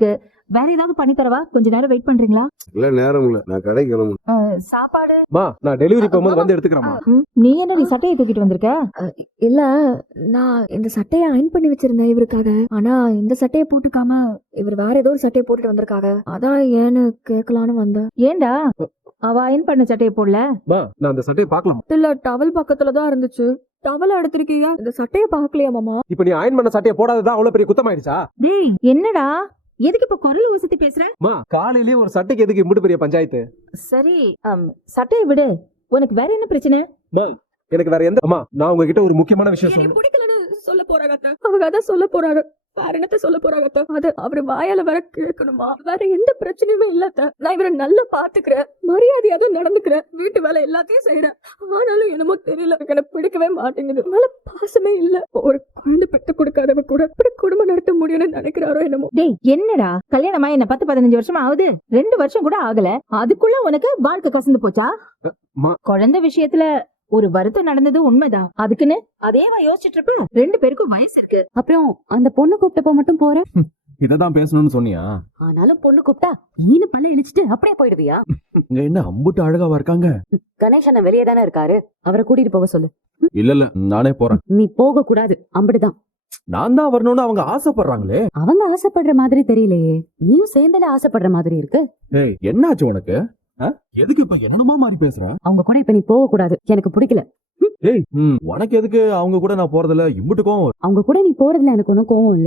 வேற ஏதாவது பண்ணி தரவா? கொஞ்ச நேரம் வெயிட் பண்றீங்களா? இல்ல நேரம் இல்ல, நான் கடைக்கு கிளம்பணும். சாப்பாடு நான் டெலிவரி போகும்போது வந்து எடுத்துக்கிறேன். நீ என்ன சட்டையை தூக்கிட்டு வந்திருக்க? இல்ல, நான் இந்த சட்டையை அயன் பண்ணி வச்சிருந்தேன் இவருக்காக. ஆனா இந்த சட்டையை போட்டுக்காம இவர் வேற ஏதோ ஒரு சட்டையை போட்டுட்டு வந்திருக்காங்க. அதான் ஏன்னு கேட்கலான்னு வந்தேன். ஏண்டா அவ அயன் பண்ண சட்டையை போடல? நான் அந்த சட்டையை பார்க்கலாம். இல்ல, டவல் பக்கத்துலதான் இருந்துச்சு. டவல் எடுத்திருக்கீங்க, இந்த சட்டையை பார்க்கலையா மாமா? இப்ப நீ அயன் பண்ண சட்டையை போடாததான் அவ்வளவு பெரிய குத்தமாயிடுச்சா? டேய் என்னடா எதுக்கு இப்ப குரல் ஊசத்தி பேசுற? காலையிலேயே ஒரு சட்டைக்கு எதுக்கு இம்புட்டு பெரிய பஞ்சாயத்து? சரி சட்டையை விடு. உனக்கு வேற என்ன பிரச்சனை? எனக்கு வேற எந்த நான் உங்ககிட்ட ஒரு முக்கியமான விஷயம் எனக்கு பிடிக்கலன்னு சொல்ல போறாங்க. அவங்க அதான் சொல்ல போறாங்க. வேற என்னத்த சொல்ல போறாங்க? அது அவரு வாயால வேற கேட்கணுமா? வேற எந்த பிரச்சனையுமே இல்ல. நான் இவரை நல்லா பாத்துக்கிறேன், மரியாதையா தான் நடந்துக்கிறேன், வீட்டு வேலை எல்லாத்தையும் செய்யறேன். ஆனாலும் என்னமோ தெரியல, எனக்கு பிடிக்கவே மாட்டேங்குது. மேல பாசமே இல்ல. ஒரு குழந்தை பெற்று கொடுக்காதவ கூட இப்படி குடும்பம் நடத்த முடியும்னு நினைக்கிறாரோ என்னமோ. டேய் என்னடா கல்யாணமா என்ன 10-15 வருஷமா ஆகுது, 2 வருஷம் கூட ஆகல, அதுக்குள்ள உனக்கு வாழ்க்கை கசந்து போச்சா? குழந்தை விஷயத்துல ஒரு வருத்தம் நடந்தது உண்மைதான், அதுக்குன்னு அதேவா யோசிச்சுட்டு இருப்ப? 2 பேருக்கும் வயசு இருக்கு. அப்புறம் அந்த பொண்ணு கூப்பிட்டப்ப மட்டும் போற. இததான் பேசணும்னு சொன்னியா? ஆனாலும் பொண்ணு கூப்பிட்டா ஈனு பல்ல இழிச்சிட்டு அப்படியே போயிடுவியா? இங்க என்ன அம்புட்டு அழகாவா இருக்காங்க? கணேசன் வெளியே தானே இருக்காரு, அவரை கூட்டிட்டு போக சொல்லு. இல்ல நானே போறேன். நீ போக கூடாது, அம்புட்டுதான். நான் தான் வரணும்னு அவங்க ஆசைப்படுறாங்களே. அவங்க ஆசைப்படுற மாதிரி தெரியலையே, நீயும் சேர்ந்தல ஆசைப்படுற மாதிரி இருக்கு. ஏய் என்னாச்சு உனக்கு? எதுக்கு இப்ப என்னமா மாதிரி பேசுற? அவங்க கூட இப்ப நீ போக கூடாது, எனக்கு பிடிக்கல. ஏய் உனக்கு எதுக்கு அவங்க கூட நான் போறதுல இம்புட்டு கோவம்? அவங்க கூட நீ போறதுல எனக்கு ஒன்னும் கோவம் இல்ல.